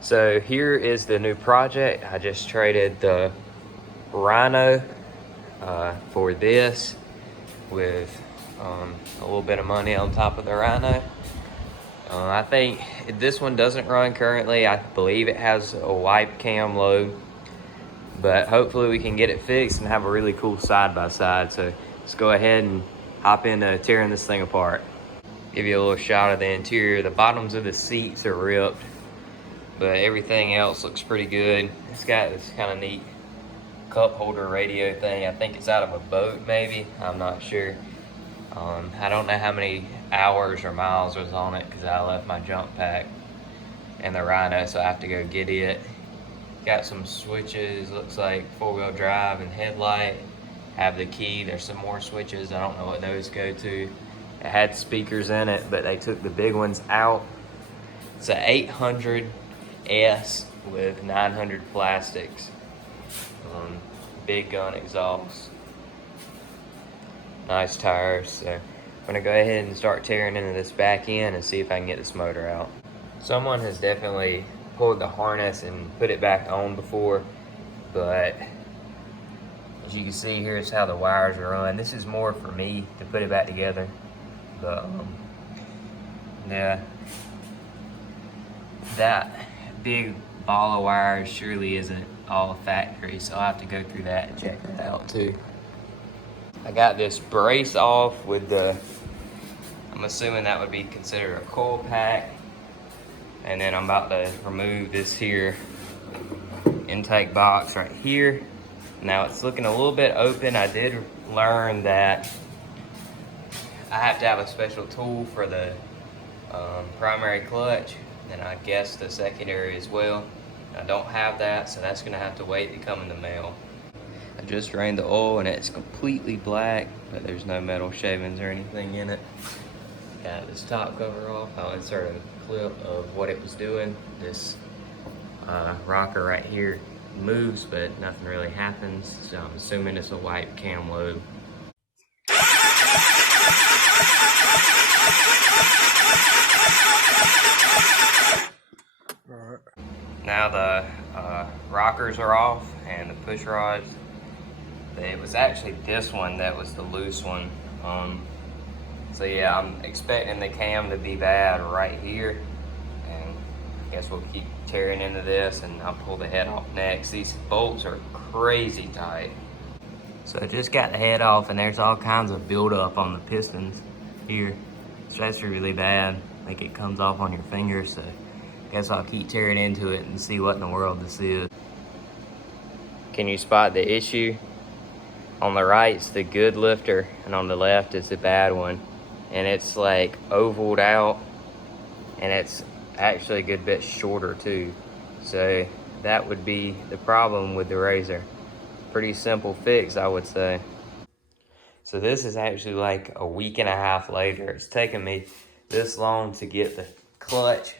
So here is the new project. I just traded the Rhino for this with a little bit of money on top of the Rhino. I think this one doesn't run currently. I believe it has a wipe cam load, but hopefully we can get it fixed and have a really cool side-by-side. So let's go ahead and hop into tearing this thing apart. Give you a little shot of the interior. The bottoms of the seats are ripped, but everything else looks pretty good. It's got this kind of neat cup holder radio thing. I think it's out of a boat maybe, I'm not sure. I don't know how many hours or miles was on it because I left my jump pack and the Rhino, so I have to go get it. Got some switches, looks like 4-wheel drive and headlight. Have the key, there's some more switches, I don't know what those go to. It had speakers in it, but they took the big ones out. It's an 800S with 900 plastics. Big gun exhaust. Nice tires. So I'm gonna go ahead and start tearing into this back end and see if I can get this motor out. Someone has definitely pulled the harness and put it back on before, but as you can see, here's how the wires are run. This is more for me to put it back together, but yeah, that big ball of wires surely isn't all factory, so I'll have to go through that and check that out too. I got this brace off with the, I'm assuming that would be considered a coil pack, and then I'm about to remove this here intake box right here. Now it's looking a little bit open. I did learn that I have to have a special tool for the primary clutch, and I guess the secondary as well. I don't have that, so that's gonna have to wait to come in the mail. I just drained the oil and it's completely black, but there's no metal shavings or anything in it. Got this top cover off. I'll insert a clip of what it was doing. This rocker right here moves, but nothing really happens, so I'm assuming it's a wipe cam load. Now the rockers are off and the push rods. It was actually this one that was the loose one. So yeah, I'm expecting the cam to be bad right here, and I guess we'll keep tearing into this and I'll pull the head off next. These bolts are crazy tight. So I just got the head off and there's all kinds of buildup on the pistons here. So that's really bad. Like it comes off on your fingers, so I guess I'll keep tearing into it and see what in the world this is. Can you spot the issue? On the right's the good lifter, and on the left is the bad one. And it's like ovaled out, and it's actually a good bit shorter too. So that would be the problem with the RZR. Pretty simple fix, I would say. So this is actually like a week and a half later. It's taken me this long to get the clutch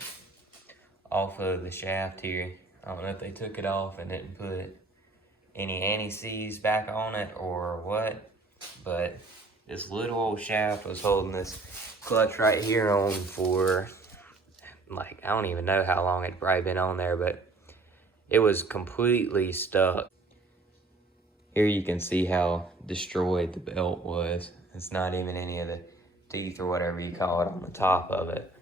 off of the shaft here. I don't know if they took it off and didn't put any anti-seize back on it or what, but this little old shaft was holding this clutch right here on for like, I don't even know how long it'd probably been on there, but it was completely stuck. Here you can see how destroyed the belt was. It's not even any of the teeth or whatever you call it on the top of it.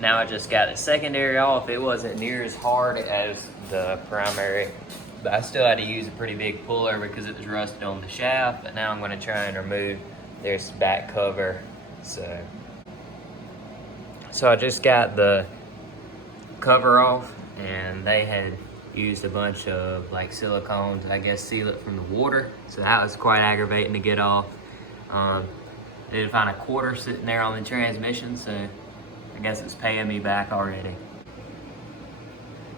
Now I just got the secondary off. It wasn't near as hard as the primary, but I still had to use a pretty big puller because it was rusted on the shaft. But now I'm gonna try and remove this back cover. So I just got the cover off, and they had used a bunch of like silicones, I guess, seal it from the water. So that was quite aggravating to get off. Did find a quarter sitting there on the transmission, so I guess it's paying me back already.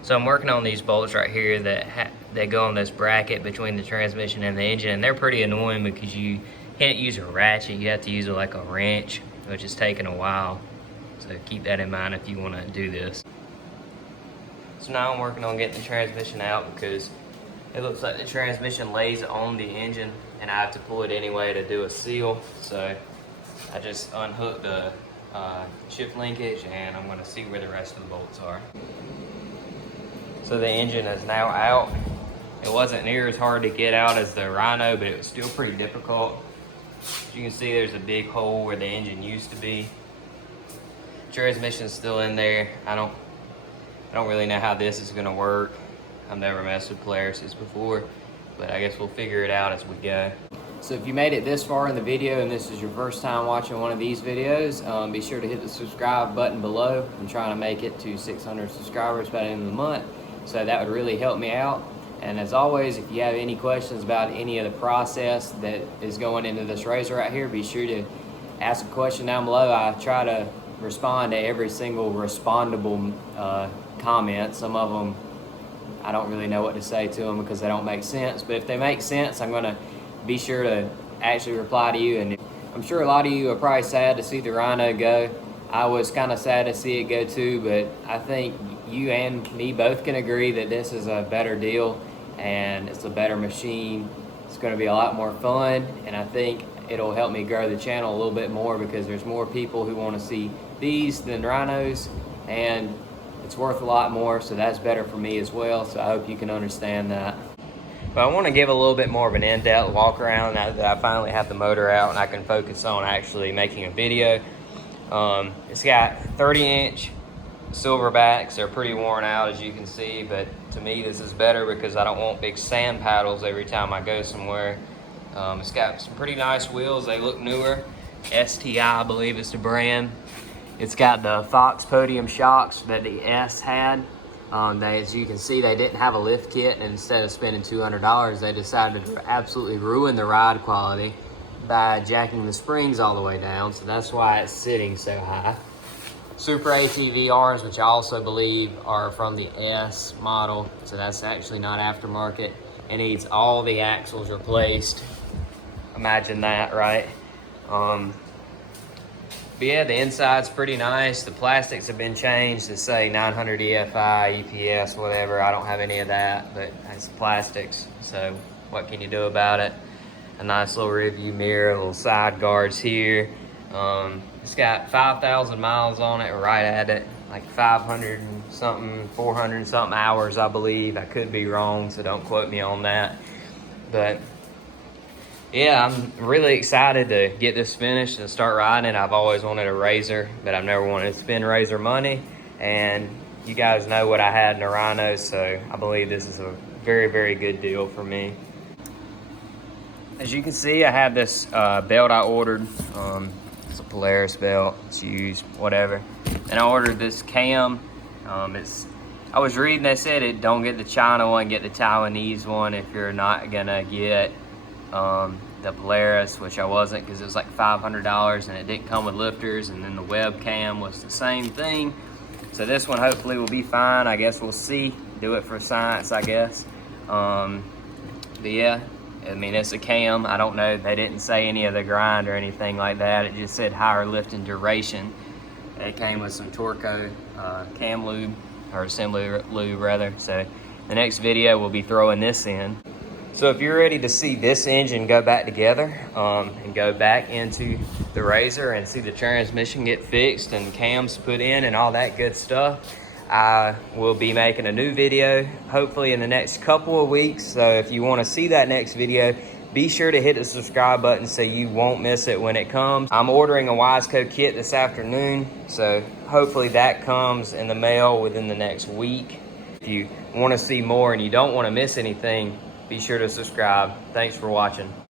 So I'm working on these bolts right here that go on this bracket between the transmission and the engine, and they're pretty annoying because you can't use a ratchet. You have to use like a wrench, which is taking a while. So keep that in mind if you want to do this. So now I'm working on getting the transmission out because it looks like the transmission lays on the engine and I have to pull it anyway to do a seal. So I just unhooked the shift linkage and I'm going to see where the rest of the bolts are. So the engine is now out. It wasn't near as hard to get out as the Rhino, but it was still pretty difficult. As you can see, there's a big hole where the engine used to be. Transmission's still in there. I don't really know how this is gonna work. I've never messed with Polaris's before, but I guess we'll figure it out as we go. So if you made it this far in the video and this is your first time watching one of these videos, be sure to hit the subscribe button below. I'm trying to make it to 600 subscribers by the end of the month, so that would really help me out. And as always, if you have any questions about any of the process that is going into this RZR right here, be sure to ask a question down below. I try to respond to every single respondable comment. Some of them I don't really know what to say to them because they don't make sense, but if they make sense, I'm gonna be sure to actually reply to you. And I'm sure a lot of you are probably sad to see the Rhino go. I was kind of sad to see it go too, but I think you and me both can agree that this is a better deal and it's a better machine. It's going to be a lot more fun, and I think it'll help me grow the channel a little bit more because there's more people who want to see these than Rhinos, and it's worth a lot more, so that's better for me as well. So I hope you can understand that. But I want to give a little bit more of an in-depth walk around now that I finally have the motor out and I can focus on actually making a video. It's got 30-inch silverbacks. They're pretty worn out, as you can see, but to me this is better because I don't want big sand paddles every time I go somewhere. It's got some pretty nice wheels. They look newer. STI, I believe is the brand. It's got the Fox podium shocks that the S had. As you can see, they didn't have a lift kit, and instead of spending $200, they decided to absolutely ruin the ride quality by jacking the springs all the way down, so that's why it's sitting so high. Super ATVRs, which I also believe are from the S model, so that's actually not aftermarket. It needs all the axles replaced. Imagine that, right? But yeah, the inside's pretty nice. The plastics have been changed to say 900 EFI, EPS, whatever. I don't have any of that, but it's plastics, so what can you do about it? A nice little rearview mirror, little side guards here. It's got 5,000 miles on it, right at it, like 500 and something, 400 and something hours, I believe. I could be wrong, so don't quote me on that. But yeah, I'm really excited to get this finished and start riding it. I've always wanted a RZR, but I've never wanted to spend RZR money. And you guys know what I had in a Rhino, so I believe this is a very, very good deal for me. As you can see, I have this belt I ordered. It's a Polaris belt. It's used, whatever. And I ordered this cam. I was reading, they said it don't get the China one, get the Taiwanese one if you're not gonna get the Polaris, which I wasn't because it was like $500 and it didn't come with lifters, and then the webcam was the same thing. So this one hopefully will be fine. I guess we'll see. Do it for science, I guess. But yeah, I mean, it's a cam. I don't know. They didn't say any of the grind or anything like that. It just said higher lifting duration. It came with some Torco cam lube, or assembly lube rather. So the next video we'll be throwing this in. So if you're ready to see this engine go back together and go back into the RZR and see the transmission get fixed and cams put in and all that good stuff, I will be making a new video hopefully in the next couple of weeks. So if you want to see that next video, be sure to hit the subscribe button so you won't miss it when it comes. I'm ordering a Wiseco kit this afternoon, so hopefully that comes in the mail within the next week. If you want to see more and you don't want to miss anything, be sure to subscribe. Thanks for watching.